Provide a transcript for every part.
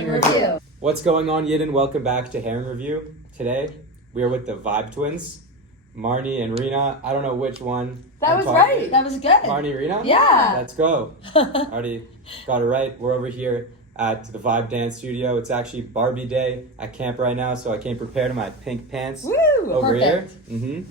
Herring Review. What's going on, Yidden? Welcome back to Herring Review. Today, we are with the Vibe Twins, Marnie and Rena. I don't know which one. That was right. That was good. Marnie, Rena? Yeah. Let's go. Already got it right. We're over here at the Vibe Dance Studio. It's actually Barbie Day at camp right now, so I came prepared in my pink pants. Woo! Over Perfect. here.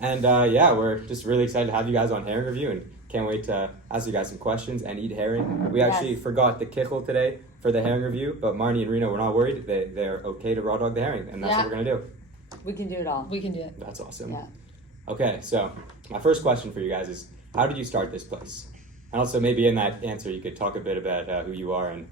And yeah, we're just really excited to have you guys on Herring Review and can't wait to ask you guys some questions and eat herring. We actually forgot the kichel today for the Herring Review, but Marnie and Rena were not worried. They're okay to raw dog the herring, and that's what we're going to do. We can do it all. We can do it. That's awesome. Yeah. Okay, so my first question for you guys is, how did you start this place? And also maybe in that answer you could talk a bit about who you are and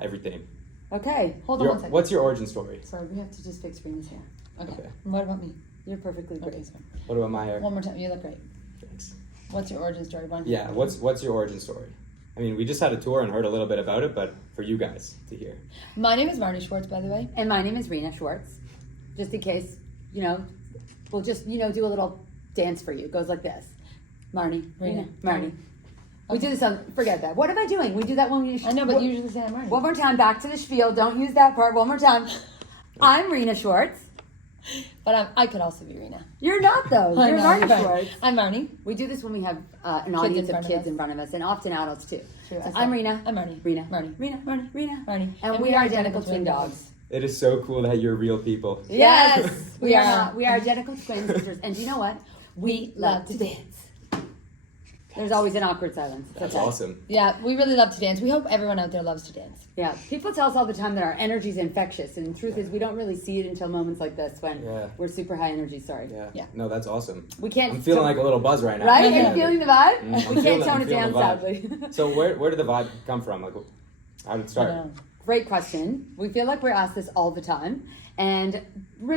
everything. Okay. Hold on one second. What's your origin story? Sorry, we have to just fix Rena's hair. Okay. Okay. And what about me? You're perfectly great. Okay, sorry. What about my hair? One more time. You look great. Thanks. What's your origin story, Brian? Yeah, what's your origin story? I mean, we just had a tour and heard a little bit about it, but for you guys to hear. My name is Marnie Schwartz, by the way. And my name is Rena Schwartz. Just in case, we'll just, do a little dance for you. It goes like this. Marnie, Rena, Marnie. We do this on, forget that. What am I doing? We do that when we... I know, but usually say I'm Marnie. One more time, back to the spiel. Don't use that part. One more time. I'm Rena Schwartz. But I could also be Rena. You're not, though. You're Marnie Schwartz. I'm Marnie. We do this when we have an audience of kids in front of us, and often adults, too. True. So I'm Rena. I'm Marnie. Rena. Marnie. Rena. Marnie. Rena. Marnie. And we are identical twin dogs. It is so cool that you're real people. Yes, we are not. We are identical twin sisters. And do you know what? We love to dance. There's always an awkward silence. That's awesome. Yeah, we really love to dance. We hope everyone out there loves to dance. Yeah, people tell us all the time that our energy is infectious, and the truth is we don't really see it until moments like this when we're super high energy. Sorry. Yeah. No, that's awesome. We can't. I'm feeling like a little buzz right now. Right? Are you feeling the vibe? I'm We can't feeling- tone I'm it feeling down, the vibe. sadly. So where did the vibe come from? Like, how did it start? Great question. We feel like we're asked this all the time, and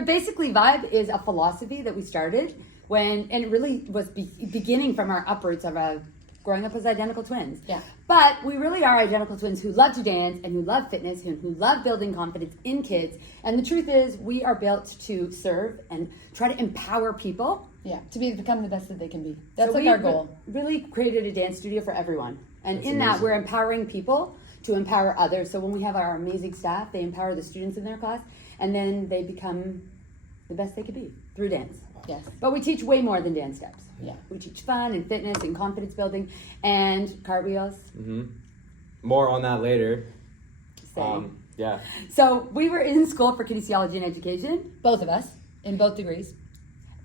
basically, vibe is a philosophy that we started and it really was beginning from our uproots of growing up as identical twins. Yeah. But we really are identical twins who love to dance and who love fitness and who love building confidence in kids. And the truth is, we are built to serve and try to empower people. Yeah, to become the best that they can be. That's So like our goal. Really created a dance studio for everyone. And That's in amazing. that, we're empowering people to empower others. So when we have our amazing staff, they empower the students in their class, and then they become the best they could be through dance. Yes. But we teach way more than dance steps. Yeah. We teach fun and fitness and confidence building and cartwheels. More on that later. Same. Yeah. So we were in school for kinesiology and education. Both of us, in both degrees.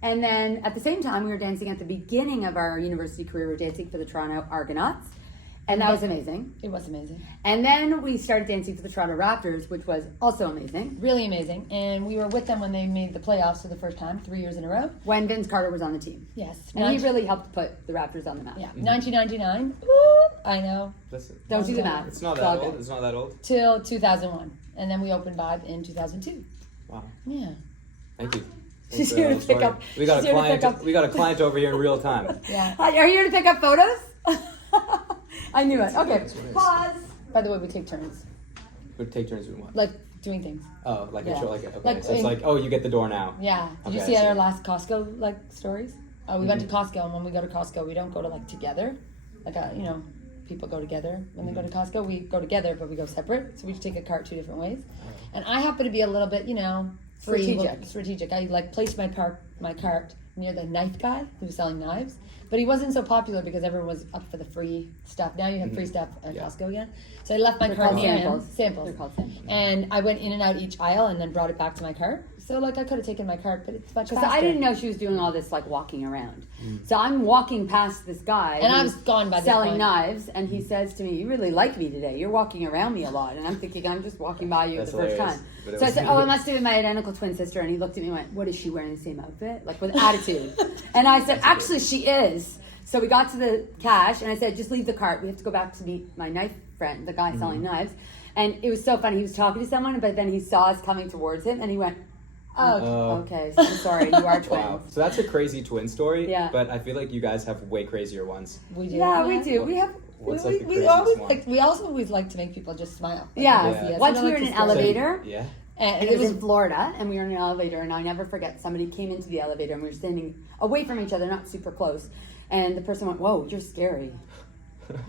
And then at the same time, we were dancing at the beginning of our university career. We were dancing for the Toronto Argonauts. And that was amazing. It was amazing. And then we started dancing for the Toronto Raptors, which was also amazing. Really amazing. And we were with them when they made the playoffs for the first time, 3 years in a row. When Vince Carter was on the team. Yes. And he really helped put the Raptors on the map. Yeah. 1999. I know. Listen, Don't do the math. it's not all that old. good. It's not that old. Till 2001. And then we opened Vibe in 2002. Wow. Yeah. Thank you. She's Thanks for here that to pick story. up. We got she's a here to client. pick up. We got a client over here in real time. Yeah. Hi, are you here to pick up photos? I knew it. Okay, pause. By the way, we take turns. We take turns doing what? Like doing things. Oh, like a Yeah. show, okay. Like So it's in- like, oh, you get the door now. Yeah. Did you Okay, see I see. our last Costco like stories? Oh, we went to Costco, and when we go to Costco, we don't go to like together. Like people go together when they go to Costco. We go together, but we go separate. So we just take a cart 2 different ways. And I happen to be a little bit, free, strategic. I like placed my cart near the knife guy who was selling knives, but he wasn't so popular because everyone was up for the free stuff. Now you have free stuff at Costco again. So I left my cart near him. Samples. They're called samples. And I went in and out each aisle and then brought it back to my cart. So like I could have taken my cart, but it's much faster. Because I didn't know she was doing all this like walking around. So I'm walking past this guy And I who's was gone by this selling point. knives, and he says to me, "You really like me today. You're walking around me a lot." And I'm thinking, I'm just walking by you That's the first hilarious. time. But it So I was- said, "Oh, it must have been my identical twin sister." And he looked at me and went, "What, is she wearing the same outfit?" Like with attitude. And I said, "Actually, she is." So we got to the cash, and I said, "Just leave the cart. We have to go back to meet my knife friend, the guy selling knives." And it was so funny. He was talking to someone, but then he saw us coming towards him, and he went, "Oh, okay. So sorry, you are twins." Wow. So that's a crazy twin story. Yeah. But I feel like you guys have way crazier ones. We do. Yeah, we do. We have. What's we, like the we craziest always one? we also always like to make people just smile. Like, Yeah. Once so we like were in to an start- elevator. Yeah. And It was in Florida, and we were in an elevator, and I never forget, somebody came into the elevator, and we were standing away from each other, not super close, and the person went, "Whoa, you're scary."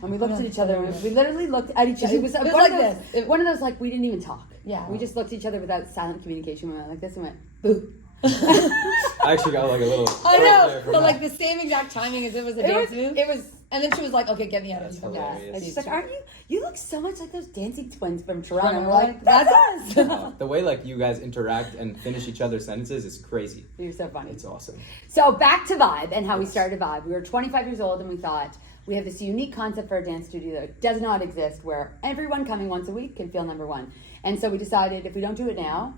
And we looked at each other, and we literally looked at each other. It was It was one like of those, this. one of those, like, we didn't even talk. Yeah. We just looked at each other without silent communication. We went like this and went, boo. I actually got like a little. I there know, from but that. like the same exact timing as it was a dance move. It was. And then she was like, "Okay, get me out of That's here." hilarious. Yeah. And she's like, aren't you? You look so much like those dancing twins from Toronto. Toronto, And we're like, that's that's us. The way like you guys interact and finish each other's sentences is crazy. You're so funny. It's awesome. So back to Vibe and how we Yes. started Vibe. We were 25 years old and we thought we have this unique concept for a dance studio that does not exist where everyone coming once a week can feel number one. And so we decided if we don't do it now,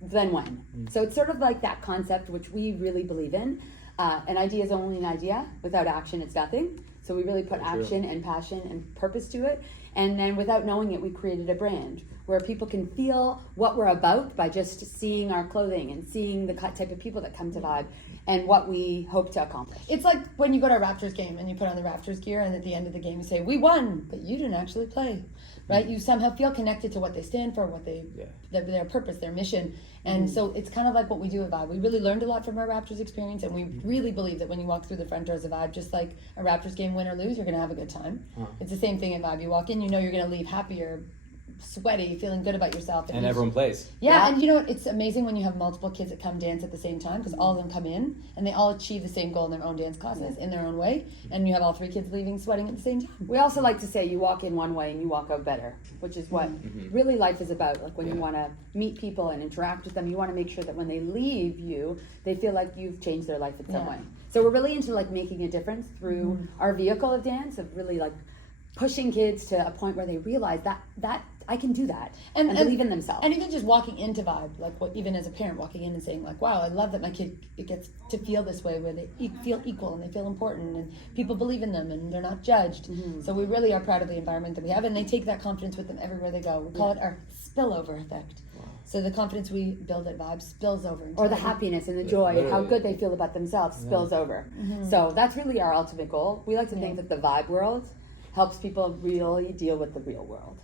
then when? So it's sort of like that concept which we really believe in. An idea is only an idea. Without action, it's nothing. So we really put True. action and passion and purpose to it. And then without knowing it, we created a brand where people can feel what we're about by just seeing our clothing and seeing the type of people that come to Vibe and what we hope to accomplish. It's like when you go to a Raptors game and you put on the Raptors gear, and at the end of the game you say, "We won," but you didn't actually play, right? You somehow feel connected to what they stand for, what they their purpose, their mission, and so it's kind of like what we do at Vibe. We really learned a lot from our Raptors experience, and we really believe that when you walk through the front doors of Vibe, just like a Raptors game, win or lose, you're going to have a good time. It's the same thing at Vibe. You walk in, you know you're going to leave happier, sweaty, feeling good about yourself. And everyone plays. Yeah, and you know what? It's amazing when you have multiple kids that come dance at the same time because all of them come in and they all achieve the same goal in their own dance classes in their own way, and you have all three kids leaving sweating at the same time. We also like to say you walk in one way and you walk out better, which is what really life is about. Like when you want to meet people and interact with them, you want to make sure that when they leave you, they feel like you've changed their life in some way. So we're really into like making a difference through our vehicle of dance, of really like pushing kids to a point where they realize that I can do that and believe in themselves. And even just walking into Vibe, like what, even as a parent walking in and saying like, wow, I love that my kid gets to feel this way where they feel equal and they feel important and people believe in them and they're not judged. So we really are proud of the environment that we have, and they take that confidence with them everywhere they go. We call it our spillover effect. So the confidence we build at Vibe spills over. Or the happiness and the joy and how good they feel about themselves spills over. So that's really our ultimate goal. We like to think that the Vibe world helps people really deal with the real world.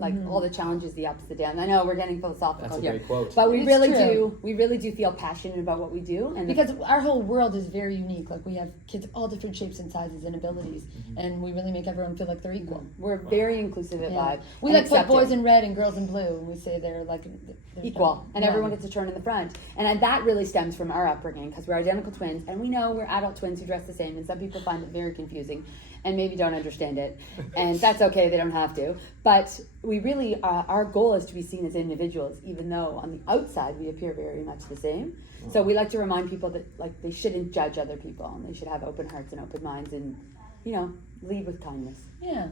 Like all the challenges, the ups, the downs. I know we're getting philosophical That's a here, great quote. but we It's really true. do feel passionate about what we do, and Because our whole world is very unique. Like we have kids of all different shapes and sizes and abilities, and we really make everyone feel like they're equal. we're very inclusive at Vibe. We and like put boys accepting. in red and girls in blue, and we say they're like they're Equal, and Yeah. everyone gets a turn in the front, and that really stems from our upbringing because we're identical twins, and we know we're adult twins who dress the same, and some people find it very confusing, and maybe don't understand it, and that's okay, they don't have to. But we really, our goal is to be seen as individuals, even though on the outside we appear very much the same. So we like to remind people that like they shouldn't judge other people, and they should have open hearts and open minds, and lead with kindness. Yeah.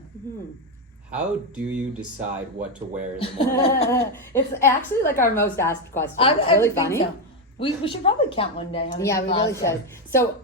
How do you decide what to wear in the morning? It's actually like our most asked question. It's I really would think funny. so. We should probably count one day. How many Yeah, we people really ask us. should. So,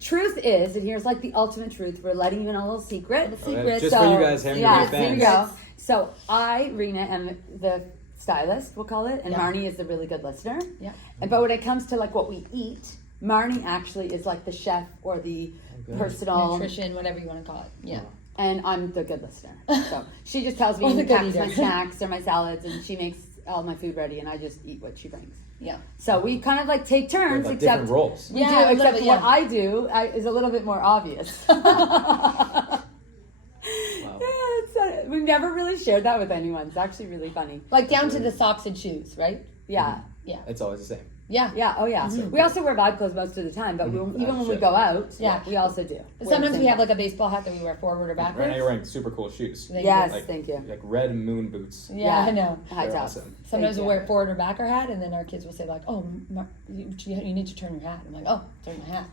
truth is, and here's like the ultimate truth. We're letting you in a little secret. Secret. Just for you guys, Henry, yeah, your here we fans. go. So I, Rena, am the stylist, we'll call it, and Yeah. Marnie is the really good listener. Yeah. But when it comes to like what we eat, Marnie actually is like the chef or the personal Nutrition, whatever you want to call it. Yeah. and I'm the good listener. So she just tells me Or the who good packs my eater. snacks or my salads, and she makes all my food ready, and I just eat what she brings. Yeah. So we kind of like take We have, turns, like, except different roles. we Yeah, a do, little except bit, what yeah. I do is a little bit more obvious. We've never really shared that with anyone. It's actually really funny. Like down to the socks and shoes, right? Yeah. Yeah. It's always the same. Yeah. Yeah, oh yeah. We also wear Vibe clothes most of the time, but even when we shit. go out, Yeah. we also do. Sometimes we have like like a baseball hat that we wear forward or Right now backwards. you're wearing super cool shoes. Thank Yes, Like, thank you. Like red moon boots. Yeah, I know. High They're tops. awesome. Sometimes Thank we'll you. wear forward or back our hat, and then our kids will say like, "Oh, you need to turn your hat." I'm like, "Oh, turn my hat."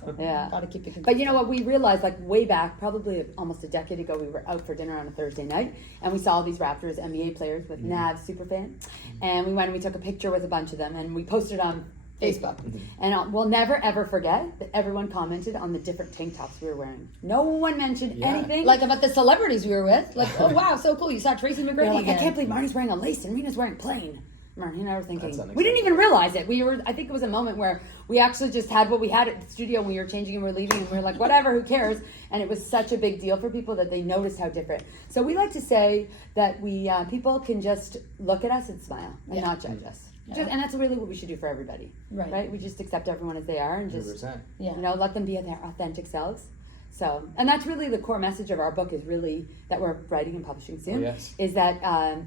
So Yeah. Gotta keep it. But you know what? We realized, like, way back, probably almost a decade ago, we were out for dinner on a Thursday night, and we saw all these Raptors NBA players with Nav, superfan, and we went and we took a picture with a bunch of them, and we posted on Facebook. And we'll never ever forget that everyone commented on the different tank tops we were wearing. No one mentioned anything. Like about the celebrities we were with. Like, oh wow, so cool! You saw Tracy They're McGrady like, again. I can't believe Marnie's wearing a lace and Rena's wearing plain. Marnie and I were thinking, That's we didn't even realize it. I think it was a moment where we actually just had what we had at the studio, and we were changing and we were leaving, and we were like, whatever, who cares? And it was such a big deal for people that they noticed how different. So we like to say that people can just look at us and smile and not judge us. And that's really what we should do for everybody. Right. We just accept everyone as they are and just 100%. Yeah. let them be their authentic selves. So, and that's really the core message of our book, is really that we're writing and publishing soon. Yes. Is that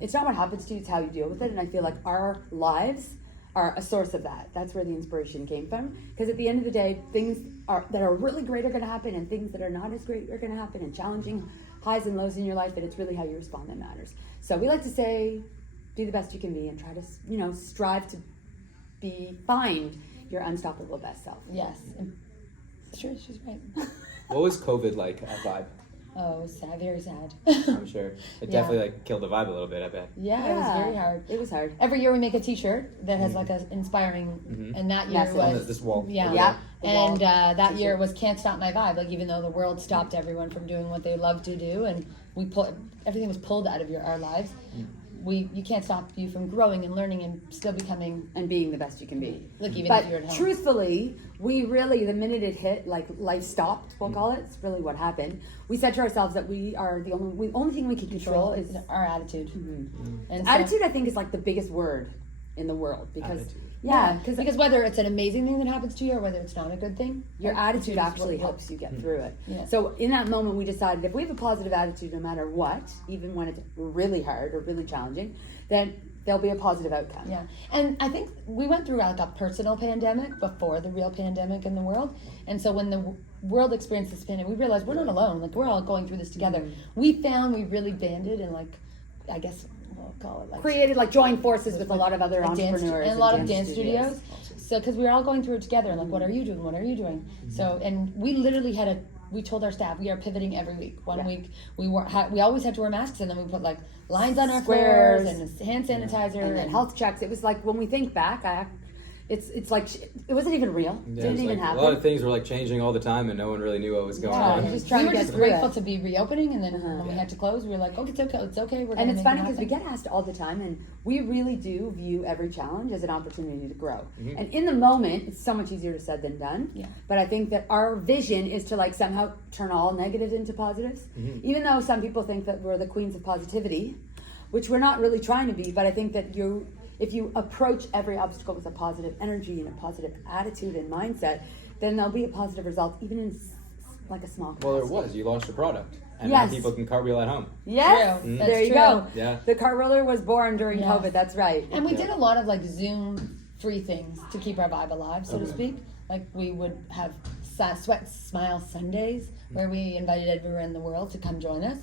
it's not what happens to you, it's how you deal with it. And I feel like our lives are a source of that. That's where the inspiration came from. Because at the end of the day, things that are really great are going to happen, and things that are not as great are going to happen, and challenging highs and lows in your life. But it's really how you respond that matters. So we like to say, do the best you can be, and try to, strive to find your unstoppable best self. Yes. Sure, she's right. What was COVID like at Vibe? Oh, it was sad, very sad. I'm sure it definitely killed the vibe a little bit. I bet. Yeah, it was very hard. It was hard. Every year we make a T-shirt that has like an inspiring, and that year Message. was On this wall. Yeah. Yeah. And that year was Can't Stop My Vibe. Like, even though the world stopped everyone from doing what they love to do, and everything was pulled out of our lives, you can't stop you from growing and learning and still becoming And being the best you can be. like, even But if you're at home. truthfully, we really, the minute it hit, like life stopped, we'll call it. It's really what happened. We said to ourselves that we are the only thing we can control is our attitude. And so- attitude. I think is like the biggest word in the world, because Attitude. because whether it's an amazing thing that happens to you or whether it's not a good thing, your attitude is actually what- helps you get through it. Yeah. So in that moment, we decided if we have a positive attitude, no matter what, even when it's really hard or really challenging, then there'll be a positive outcome. Yeah, and I think we went through like a personal pandemic before the real pandemic in the world, and so when the world experienced this pandemic, we realized we're not alone. Like, we're all going through this together. We found we really banded and, like, I guess we'll call it like Created, like, joined forces with a lot of other entrepreneurs and a lot of dance studios. So because we were all going through it together, and like, what are you doing? What are you doing? So, and we literally we told our staff we are pivoting every week. One week we always had to wear masks, and then we put like lines on our Squares. floors and hand sanitizer and then health checks. It was like, when we think back, it's like it wasn't even real. It Yeah, didn't it's even like happen. a lot of things were like changing all the time, and no one really knew what was going Yeah, on. just trying we were to get just through grateful it. to be reopening, and then when we had to close, we were like, okay, it's okay. We're And gonna it's make funny it because we happen. get asked all the time, and we really do view every challenge as an opportunity to grow. Mm-hmm. And in the moment, it's so much easier said than done. Yeah. But I think that our vision is to like somehow turn all negatives into positives. Even though some people think that we're the queens of positivity, which we're not really trying to be, but I think that if you approach every obstacle with a positive energy and a positive attitude and mindset, then there'll be a positive result, even in like a small capacity. Well, there was. You launched a product, and Yes. now people can cartwheel at home. Yes, True. there That's you true. go. Yeah. The cart roller was born during Yes. COVID. That's right. And we Yeah. did a lot of like Zoom free things to keep our vibe alive, so to speak. Like, we would have Sweat Smile Sundays where we invited everyone in the world to come join us,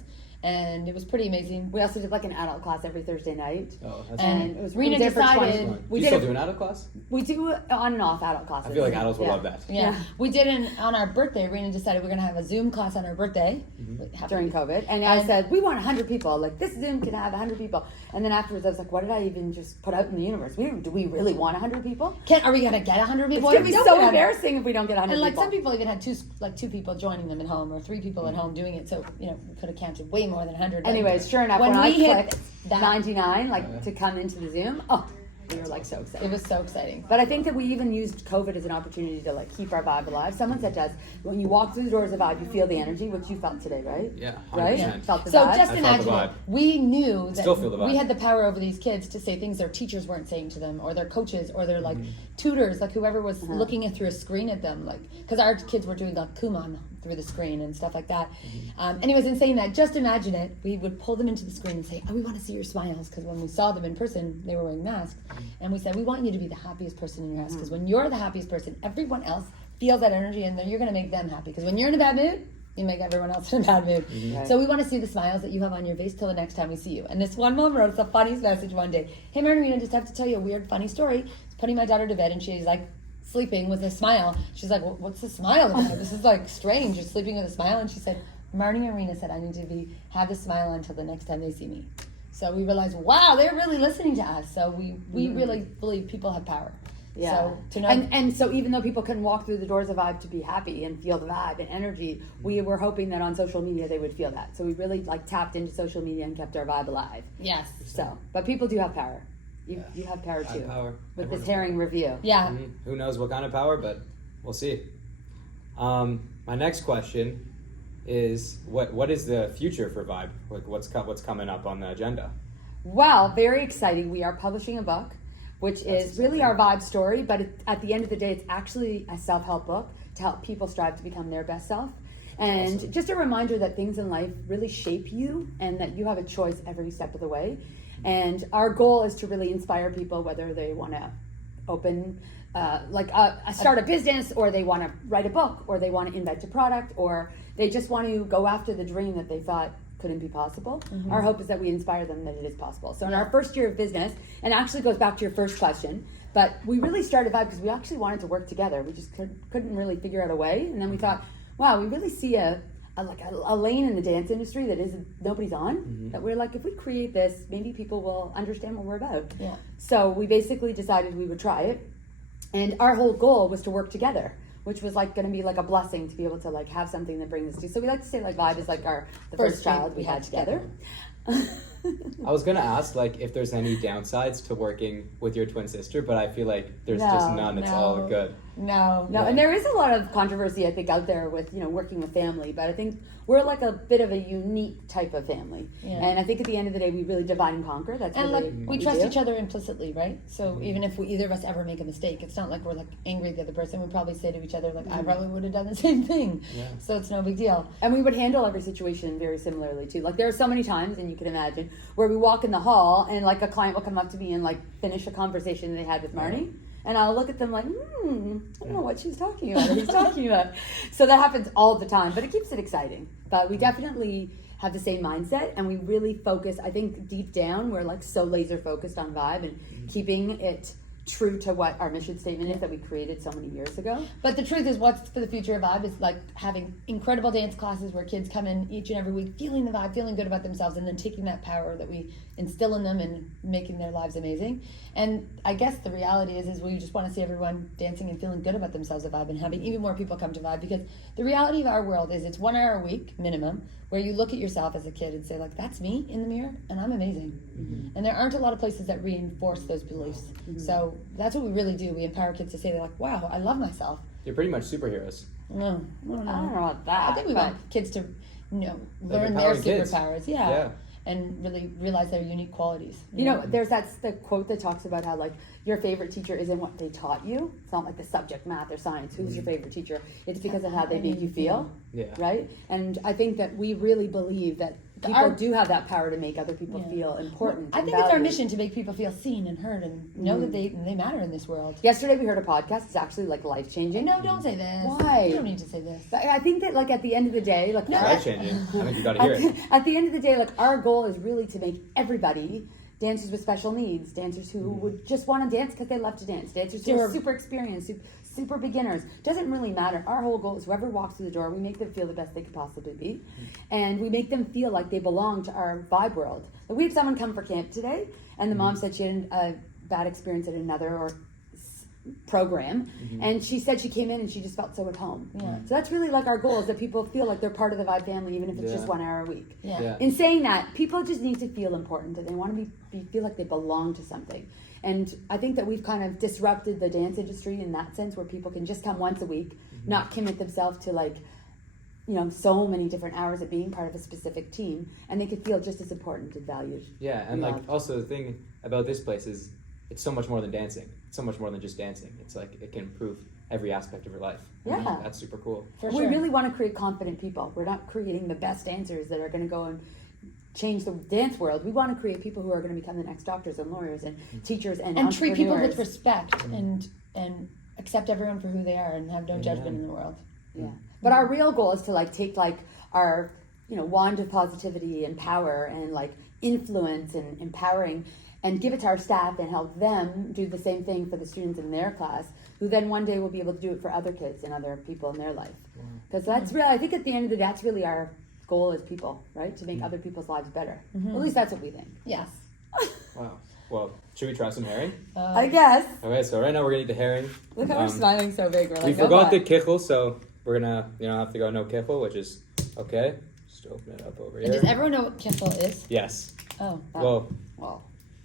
and it was pretty amazing. We also did like an adult class every Thursday night. Oh, that's And it was Rena we did for 20 decided- fun. we Do you did still it- do an adult class? We do on and off adult classes. I feel like adults would Yeah. love that. Yeah, Yeah. we did on our birthday. Rena decided we're gonna have a Zoom class on our birthday During COVID, and I said we want 100 people. Like, this Zoom can have 100 people. And then afterwards, I was like, what did I even just put out in the universe? Do we really want 100 people? Are we gonna get 100 It's people? gonna be Don't so get 100. embarrassing if we don't get 100 And like, people. some people even had two people joining them at home, or 3 people at home doing it. So we could have counted way more than 100. but Anyways, sure enough, when when I we hit clicked that- 99, like to come into the Zoom, we were like so excited. it was so exciting. But I think that we even used COVID as an opportunity to like keep our vibe alive. Someone said to us, when you walk through the doors of vibe, you feel the energy, which you felt today, right? Yeah, Right? 100%. Felt the So vibe. just I felt imagine the it. vibe. We knew that Still feel the vibe. we had the power over these kids to say things their teachers weren't saying to them, or their coaches, or their like tutors, like whoever was looking at through a screen at them, like, because our kids were doing like Kumon through the screen and stuff like that. Anyways, in saying that, just imagine it. We would pull them into the screen and say, "Oh, we want to see your smiles," because when we saw them in person, they were wearing masks, and we said, "We want you to be the happiest person in your house, because when you're the happiest person, everyone else feels that energy, and then you're going to make them happy. Because when you're in a bad mood, you make everyone else in a bad mood." So we want to see the smiles that you have on your face till the next time we see you. And this one mom wrote us the funniest message one day. "Hey, Marnie, I just have to tell you a weird, funny story. I was putting my daughter to bed, and she's like sleeping with a smile. She's like, what's the smile about? This is like strange. You're sleeping with a smile." And she said, "Marnie and Rena said I need to have the smile until the next time they see me." So we realized, wow, they're really listening to us. So we really believe people have power. Yeah. So to know, and so even though people couldn't walk through the doors of Vibe to be happy and feel the vibe and energy, we were hoping that on social media they would feel that. So we really like tapped into social media and kept our vibe alive. yes. So, but people do have power. You have power I too. have power. With Everyone this has herring review. Yeah. Who knows what kind of power, but we'll see. My next question is what is the future for Vibe? Like what's coming up on the agenda? Well, very exciting. We are publishing a book, which is really our vibe story, but at the end of the day, it's actually a self-help book to help people strive to become their best self. And Awesome. just a reminder that things in life really shape you and that you have a choice every step of the way. And our goal is to really inspire people, whether they want to open, start a business, or they want to write a book, or they want to invent a product, or they just want to go after the dream that they thought couldn't be possible. Our hope is that we inspire them that it is possible. So in our first year of business, and actually goes back to your first question, but we really started Vibe because we actually wanted to work together. We just couldn't really figure out a way. And then we thought, wow, we really see a lane in the dance industry that nobody's on. That we're like, if we create this, maybe people will understand what we're about. Yeah. So we basically decided we would try it. And our whole goal was to work together, which was like going to be like a blessing to be able to like have something that brings us to. So we like to say like Vibe is like the first child we had together. I was gonna ask like if there's any downsides to working with your twin sister, but I feel like there's just none. It's all good. No, and there is a lot of controversy, I think, out there with working with family. But I think we're like a bit of a unique type of family, and I think at the end of the day, we really divide and conquer. That's and really like what we trust do. each other implicitly, right? So even if either of us ever make a mistake, it's not like we're like angry at the other person. We probably say to each other like, I probably would have done the same thing. Yeah. So it's no big deal. And we would handle every situation very similarly too. Like there are so many times, and you can imagine, where we walk in the hall and like a client will come up to me and like finish a conversation they had with Marnie. And I'll look at them like, I don't know what she's talking about or he's talking about. So that happens all the time, but it keeps it exciting. But we definitely have the same mindset, and we really focus, I think deep down, we're like so laser focused on Vibe and keeping it true to what our mission statement is that we created so many years ago. But the truth is, what's for the future of Vibe is like having incredible dance classes where kids come in each and every week feeling the vibe, feeling good about themselves, and then taking that power that we instill in them and making their lives amazing. And I guess the reality is we just want to see everyone dancing and feeling good about themselves at Vibe and having even more people come to Vibe, because the reality of our world is it's 1 hour a week minimum where you look at yourself as a kid and say like, that's me in the mirror and I'm amazing. And there aren't a lot of places that reinforce those beliefs. So that's what we really do. We empower kids to say, they're like, wow, I love myself. You're pretty much superheroes. No, I don't know about that. I think we but want kids to, learn their empowering kids. superpowers. Yeah. And really realize their unique qualities. That's the quote that talks about how like your favorite teacher isn't what they taught you. It's not like the subject, math or science. Who's your favorite teacher? It's because of how they made you feel. Yeah. Right? And I think that we really believe that people do have that power to make other people feel important. I think it's our mission to make people feel seen and heard and know that they matter in this world. Yesterday we heard a podcast. It's actually like life changing. No, don't say this. Why? You don't need to say this. I think that like at the end of the day, like Life changing. I think you gotta hear it. at the end of the day, like our goal is really to make everybody dancers with special needs, dancers who would just want to dance because they love to dance, dancers who are super experienced, super beginners. Doesn't really matter. Our whole goal is whoever walks through the door, we make them feel the best they could possibly be, and we make them feel like they belong to our Vibe world. Like we had someone come for camp today, and the mom said she had a bad experience at another program, and she said she came in and she just felt so at home. So that's really like our goal, is that people feel like they're part of the Vibe family, even if it's just 1 hour a week. In saying that, people just need to feel important, and they want to feel like they belong to something. And I think that we've kind of disrupted the dance industry in that sense, where people can just come once a week, not commit themselves to like so many different hours of being part of a specific team, and they could feel just as important and valued. And like also the thing about this place is it's so much more than dancing. It's so much more than just dancing. It's like it can improve every aspect of your life. Yeah. That's super cool. We really want to create confident people. We're not creating the best dancers that are going to go and change the dance world. We want to create people who are going to become the next doctors and lawyers and teachers and treat people with entrepreneurs. respect and accept everyone for who they are and have no judgment in the world. But our real goal is to like take like our wand of positivity and power and like influence and empowering, and give it to our staff and help them do the same thing for the students in their class, who then one day will be able to do it for other kids and other people in their life. Because that's really, I think at the end of the day, that's really our goal as people, right? To make other people's lives better. At least that's what we think. Yes. Wow. Well, should we try some herring? I guess. Okay, so right now we're gonna eat the herring. Look how we're smiling so big. We're like, We forgot the kichel, so we're gonna have to go no kichel, which is okay. Just open it up over here. And does everyone know what kiffle is? Yes. Oh. Well,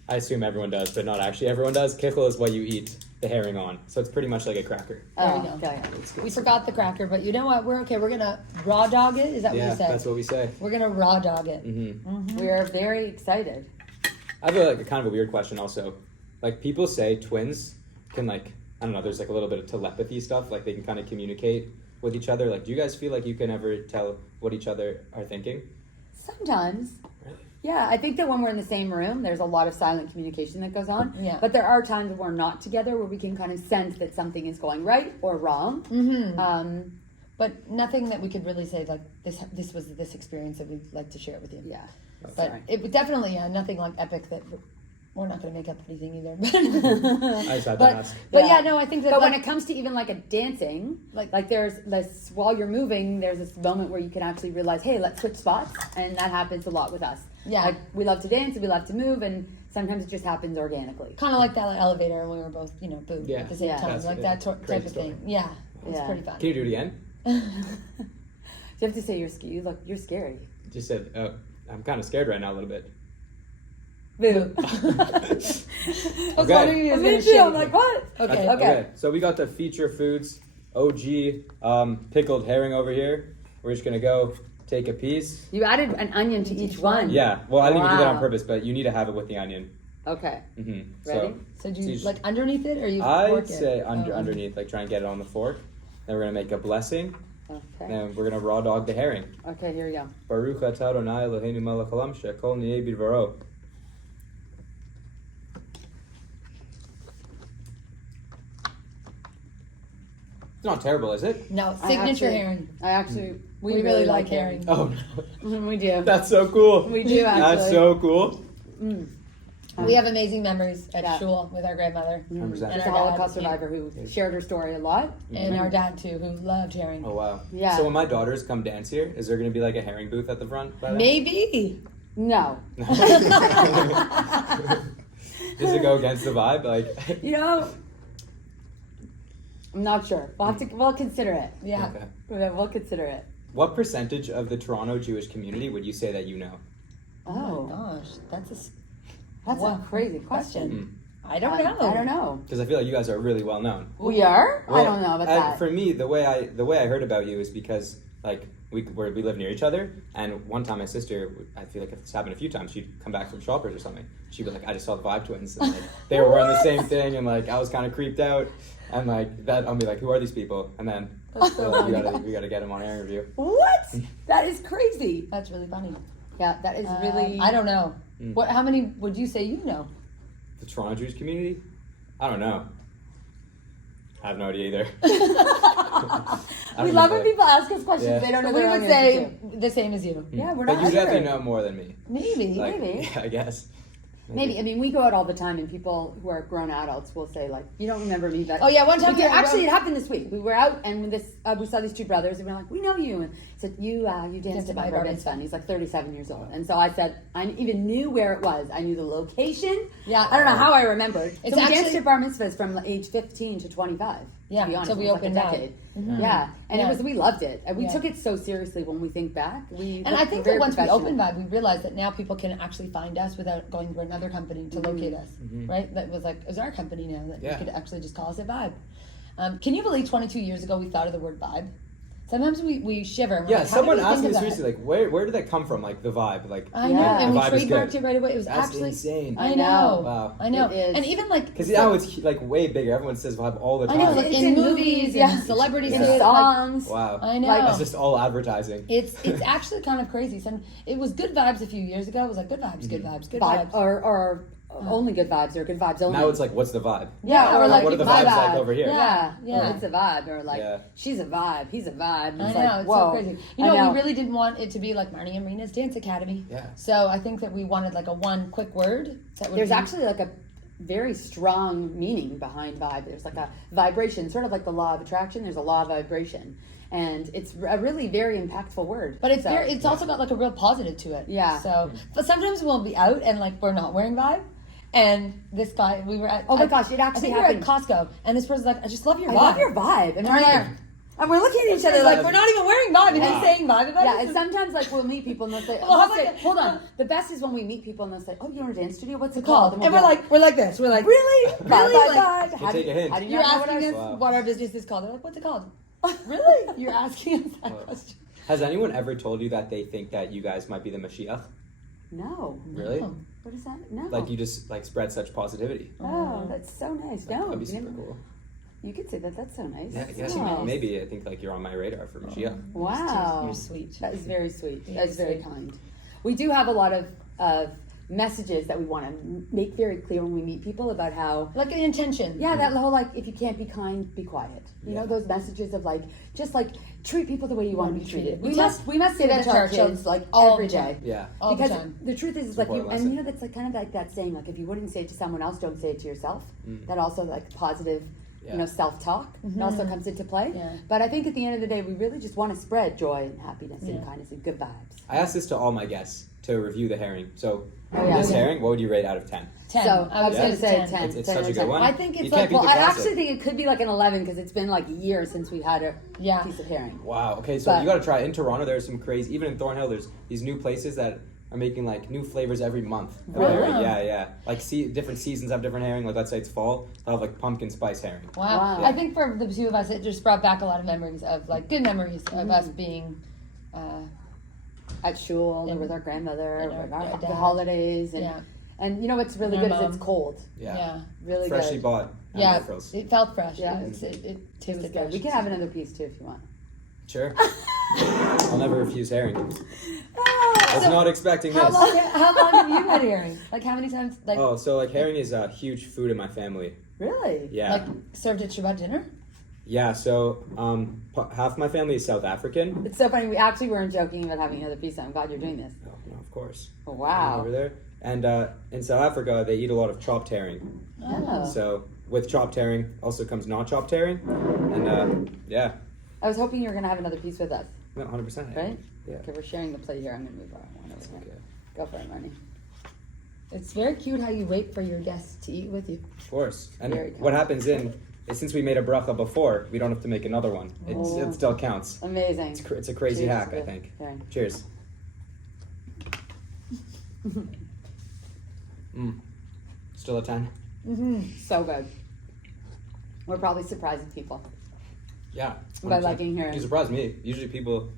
I assume everyone does, but not actually everyone does. Kichel is what you eat the herring on, so it's pretty much like a cracker. There we go. Okay. We forgot the cracker, but you know what? We're okay. We're gonna raw dog it. Is that what you said? That's what we say. We're gonna raw dog it. We are very excited. I have a kind of a weird question also. Like people say twins can like, I don't know, there's like a little bit of telepathy stuff, like they can kind of communicate with each other? Like, do you guys feel like you can ever tell what each other are thinking? Sometimes. Really? Yeah, I think that when we're in the same room, there's a lot of silent communication that goes on. Yeah. But there are times when we're not together where we can kind of sense that something is going right or wrong. Mm-hmm. But nothing that we could really say like this was this experience that we'd like to share with you. Yeah. But Sorry. it would definitely nothing like epic that we're not going to make up anything either. I just had to ask. But yeah, no, I think that. But like, when it comes to even like a dancing, like there's this, while you're moving, there's this moment where you can actually realize, hey, let's switch spots. And that happens a lot with us. Yeah. Like, we love to dance and we love to move, and sometimes it just happens organically. kind of like that elevator, and we were both boobed Yeah. at the same Yeah. time, That's like a that type crazy of story. thing. Yeah, it's Yeah. pretty fun. Can you do it again? You have to say you're scary. Just said, oh, I'm kind of scared right now a little bit. Boo. I was Okay. wondering if he was Me gonna too. shake. I'm like, what? Okay. Okay. So we got the feature foods, OG pickled herring over here. We're just gonna go take a piece. You added an onion to each one. Yeah. Well, I didn't even do that on Wow. purpose, but you need to have it with the onion. Okay. Mm-hmm. Ready? So do So you you like underneath it, or you? fork I'd it? say Oh, underneath, like try and get it on the fork. Then we're gonna make a blessing. Okay. Then we're gonna raw dog the herring. Okay, here we go. Baruch atah Adonai Eloheinu melech haolam she'kol niyeh bidvaro. It's not terrible, is it? No, I signature actually- herring. I actually, We really like herring. Oh, We do. that's so cool. We do, actually. That's so cool. Mm. We have amazing memories at Yeah. shul with our grandmother 100%. And She's a our dad, Holocaust yeah. survivor who shared her story a lot. and our dad too, who loved herring. Oh wow. Yeah. So when my daughters come dance here, is there gonna be like a herring booth at the front? By then? Maybe. No. Does it go against the vibe? Like. You know, I'm not sure. We'll consider it. Yeah. Okay. We'll consider it. What percentage of the Toronto Jewish community would you say that you know? Oh my gosh, that's That's Wow. a crazy question. I don't know. I don't know. Because I feel like you guys are really well known. We are? I Well, don't know about that. For me, the way I heard about you is because like we live near each other, and one time my sister, I feel like it's happened a few times, she'd come back from shoppers or something. She'd be like, I just saw the Vibe Twins, and like, they were wearing the same thing, and like I was kind of creeped out, and like that I'll be like, who are these people? And then That's so we funny. gotta get them on air review. What? That is crazy. That's really funny. Yeah, that is really. I don't know. Mm. What? How many would you say you know? The Toronto Jewish community? I don't know. I have no idea either. We love when people ask us questions. Yeah. They don't know We their would own say answer to. the same as you. Yeah, we're But not you definitely sure. know more than me. Maybe. Like, Maybe. Yeah, I guess. Maybe. I mean, we go out all the time, and people who are grown adults will say, like, "You don't remember me?" But Oh, yeah, one time we we actually, were- it happened this week. We were out, and we saw these two brothers, and we were like, "We know you." And said, "You danced at my bar mitzvah." And he's like 37 years old, and so I said, I even knew where it was. I knew the location. Yeah. I don't know how I remembered. It's So we danced actually- at bar mitzvahs from age 15 to 25. Yeah, to be honest. so we It was opened like a out. decade. Mhm. Yeah, and Yeah. we loved it, and we Yeah. took it so seriously when we think back. And I think that once we opened Vibe, we realized that now people can actually find us without going through another company to locate us, right? That was like, it's our company now that Yeah. you could actually just call us a Vibe. Can you believe 22 years ago we thought of the word Vibe? Sometimes we shiver. And we're Yeah, like, how did someone we asked think me of this that? recently, like, where did that come from? Like, the vibe, like, I Yeah. know, and The we vibe is trademarked good. it right away. It was That's actually insane. I know. Wow. I know. It is. And even like Because now it's like way bigger. Everyone says vibe all the I time. know, like It's in in movies, movies, yeah. and celebrities Yeah. say it, like, songs. Wow. I know. Like, It's just all advertising. It's actually kind of crazy. It was good vibes a few years ago. It was like good vibes, good vibes, good Vibe vibes. or only good vibes or good vibes only. Now it's like, what's the vibe? Yeah, or like what are the my vibes like vibe. over here? Yeah, Yeah. Or it's a vibe, or like Yeah. she's a vibe, he's a vibe. And I it's know, like, it's whoa. so crazy. You I know, we really didn't want it to be like Marnie and Rena's Dance Academy. Yeah. So I think that we wanted like a one quick word that would There's be, actually like a very strong meaning behind vibe. There's like a vibration, sort of like the law of attraction. There's a law of vibration, and it's a really very impactful word. but it's So, very, it's also got like a real positive to it. Yeah. So, but sometimes we'll be out and like we're not wearing Vibe. And this guy, we were at. Oh my gosh, it actually I think happened. we were at Costco, and this person's like, "I just love your I vibe." love your vibe, and And we're we're like, and we're looking at each other It's like like we're not even wearing Vibe, and Wow. he's saying Vibe about Yeah, it. and sometimes like we'll meet people and they'll say, Well, how they'll say, about- hold on. The best is when we meet people and they'll say, "Oh, you're in a dance studio? What's it called, called?" and we're like this. We're like, "Really? Really? Vibe, Like, vibe. They take a hint. How do you You're not know what asking us Wow. what our business is called. They're like, "What's it called?" Really? You're asking us that Wow. question? Has anyone ever told you that they think that you guys might be the Mashiach? No. Really? No. What is that? No. Like you just like spread such positivity. Oh, that's so nice. No. That'd be you super didn't- cool. You could say that. That's so nice. Yeah, That's yeah, nice. maybe I think like you're on my radar for Mashiach. Wow. You're sweet. That is very sweet. Yeah, That is very sweet. kind. We do have a lot of messages that we want to make very clear when we meet people about how, Like an intention. yeah, that whole like, if you can't be kind, be quiet. You know, Yeah. those messages of like, just like treat people the way you want to be treated. We Just must say that to our kids like all every the time. day. Yeah. All Because the time. the truth is like you, important and you lesson. know that's like kind of like that saying like if you wouldn't say it to someone else, don't say it to yourself. Mm. That also like positive, Yeah. self-talk also comes into play. Yeah. But I think at the end of the day, we really just want to spread joy and happiness and Yeah. kindness and good vibes. I asked this to all my guests to review the herring. So Oh, yeah. this Okay. herring, what would you rate out of 10? 10. So I was Yeah. going to say 10. It's 10 such out a of good 10. one. I think You it's can't like, beat Well, the I classic. actually think it could be like an 11 because it's been like a year since we had a Yeah. piece of herring. Wow. Okay, so But- you got to try it. In Toronto, there's some crazy. Even in Thornhill, there's these new places that are making like new flavors every month. of Wow. herring. Yeah, yeah. Like different seasons have different herring. Like let's say it's fall, they'll have like pumpkin spice herring. Wow. Wow. I think for the two of us, it just brought back a lot of memories of like good memories of us being. At shul or And- with our grandmother, and or our with our, the dad. holidays. And, Yeah. and you know what's really And good our is it's mom. cold. Yeah. Yeah. Really Freshly good. bought. Yeah. Frills. It felt fresh. Yeah. It It tasted was good. fresh. We can have another piece too if you want. Sure. I'll never refuse herring. I was So- not expecting How this. long? How long have you had herring? Like how many times? Like Oh, so like herring is a huge food in my family. Really? Yeah. like served at Shabbat dinner? Yeah, so half my family is South African. It's so funny. We actually weren't joking about having another piece. I'm glad you're doing this. Oh, no, of course. Oh, wow. Over there. And in South Africa, they eat a lot of chopped herring. Oh. So with chopped herring also comes not chopped herring. And yeah, I was hoping you were going to have another piece with us, no, 100%. right? Yeah. Okay, we're sharing the plate here. I'm going to move our one over Okay. here. Go for it, Marnie. It's very cute how you wait for your guests to eat with you. Of course. And Very what kind. happens is since we made a bracha before, we don't have to make another one. Oh. It still counts. Amazing. It's a crazy Cheers. hack, I Good. think. Okay. Cheers. Still a 10? So good. We're probably surprising people Yeah. by 100%. liking herring. You surprised me. Usually people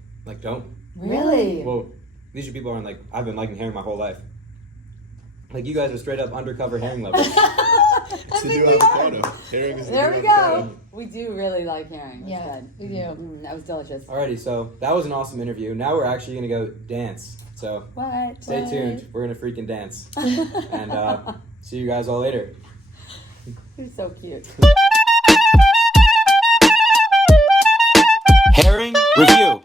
don't. Really? Well, usually people aren't like, I've been liking herring my whole life. Like you guys are straight up undercover herring lovers. It's the new avocado. Herring is the There new we go. avocado. We do really like herring. That's Yeah, good. we do. That was delicious. Alrighty, so that was an awesome interview. Now we're actually gonna go dance. So What? stay tuned. We're gonna freaking dance. And see you guys all later. He's so cute. Herring review.